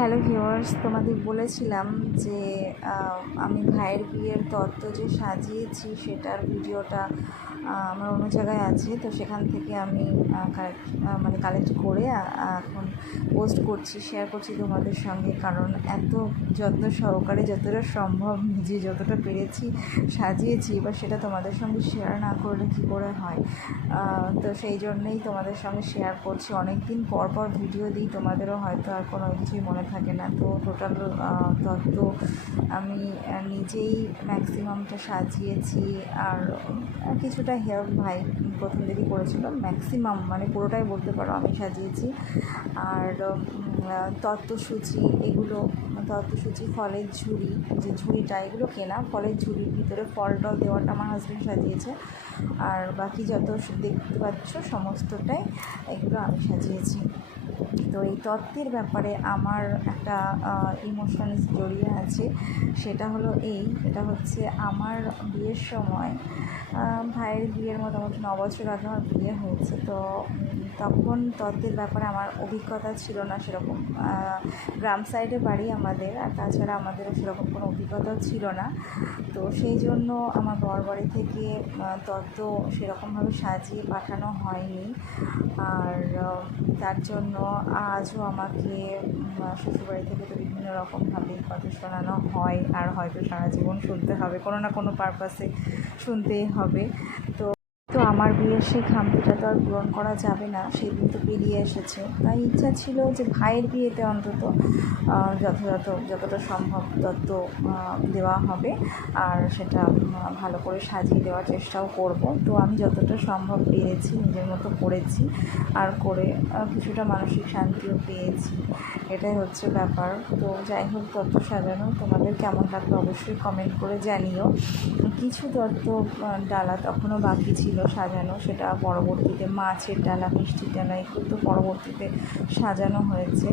Hello viewers, তোমাদের বলেছিলাম যে আমি ভাইয়ের বিয়ের তত্ত্ব যে সাজিয়েছি সেটার ভিডিওটা আমার অন্য জায়গায় আছে। তো সেখান থেকে আমি কালেক্ট করে এখন পোস্ট করছি, শেয়ার করছি তোমাদের সঙ্গে। কারণ এত যত্ন সহকারে যতটা সম্ভব নিজে যতটা পেরেছি সাজিয়েছি, এবার সেটা তোমাদের সঙ্গে শেয়ার না করলে কী করে হয়। তো সেই জন্যেই তোমাদের সঙ্গে শেয়ার করছি। অনেক দিন পর পর ভিডিও দিই, তোমাদেরও হয়তো আর কোনো কিছুই মনে থাকে না। তো টোটাল তত্ত্ব আমি নিজেই ম্যাক্সিমামটা সাজিয়েছি, আর কিছুটা হেল্প ভাই প্রথম দিকে করেছিল। ম্যাক্সিমাম মানে পুরোটাই বলতে পারো আমি সাজিয়েছি। আর তত্ত্বসূচি, এগুলো তত্ত্বসূচি, ফলের ঝুড়ি, যে ঝুড়িটা এগুলো কেনা, ফলের ঝুড়ির ভিতরে ফল টল দেওয়াটা আমার হাজব্যান্ড সাজিয়েছে। আর বাকি যত দেখতে পাচ্ছ সমস্তটাই এগুলো আমি সাজিয়েছি। তো এই তত্ত্বের ব্যাপারে আমার একটা ইমোশন জড়িয়ে আছে। সেটা হলো এটা হচ্ছে আমার বিয়ের সময়, ভাইয়ের বিয়ের মোটামুটি 9 বছর আগে আমার বিয়ে হয়েছে। তো তখন তত্ত্বের ব্যাপারে আমার অভিজ্ঞতা ছিল না সেরকম। গ্রাম সাইডে বাড়ি আমাদের, আর তাছাড়া আমাদেরও সেরকম কোনো অভিজ্ঞতাও ছিল না। তো সেই জন্য আমার বরবাড়ি থেকে তত্ত্ব সেরকমভাবে সাজিয়ে পাঠানো হয়নি। আর তার জন্য আজও আমাকে শ্বশুরবাড়ি থেকে তো বিভিন্ন রকমভাবে কথা শোনানো হয়, আর হয়তো সারা জীবন শুনতে হবে, কোনো না কোনো পারপাসে শুনতেই হবে। তো আমার বিয়ের সেই খামতিটা তো আর পূরণ করা যাবে না, সেই দিন তো পেরিয়ে এসেছে। তাই ইচ্ছা ছিল যে ভাইয়ের বিয়েতে অন্তত যতটা সম্ভব তত্ত্ব দেওয়া হবে, আর সেটা ভালো করে সাজিয়ে দেওয়ার চেষ্টাও করব। তো আমি যতটা সম্ভব পেরেছি নিজের মতো করেছি, আর করে কিছুটা মানসিক শান্তিও পেয়েছি। এটাই হচ্ছে ব্যাপার। তো যাই হোক, তত্ত্ব সাজানো তোমাদের কেমন লাগলো অবশ্যই কমেন্ট করে জানিও। কিছু তত্ত্ব ডালা তখনও বাকি ছিল সাজানো, সেটা পরবর্তীতে মাছের ডালা, মিষ্টির ডালা এগুলো তো পরবর্তীতে সাজানো হয়েছে।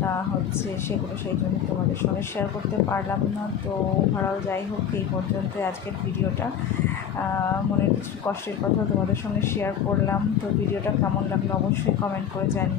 তা হচ্ছে সেগুলো সেই জন্য তোমাদের সঙ্গে শেয়ার করতে পারলাম না। তো ওভারঅল যাই হোক, এই পর্যন্ত আজকের ভিডিওটা। মনের কিছু কষ্টের কথাও তোমাদের সঙ্গে শেয়ার করলাম। তো ভিডিওটা কেমন লাগলো অবশ্যই কমেন্ট করে জানিও।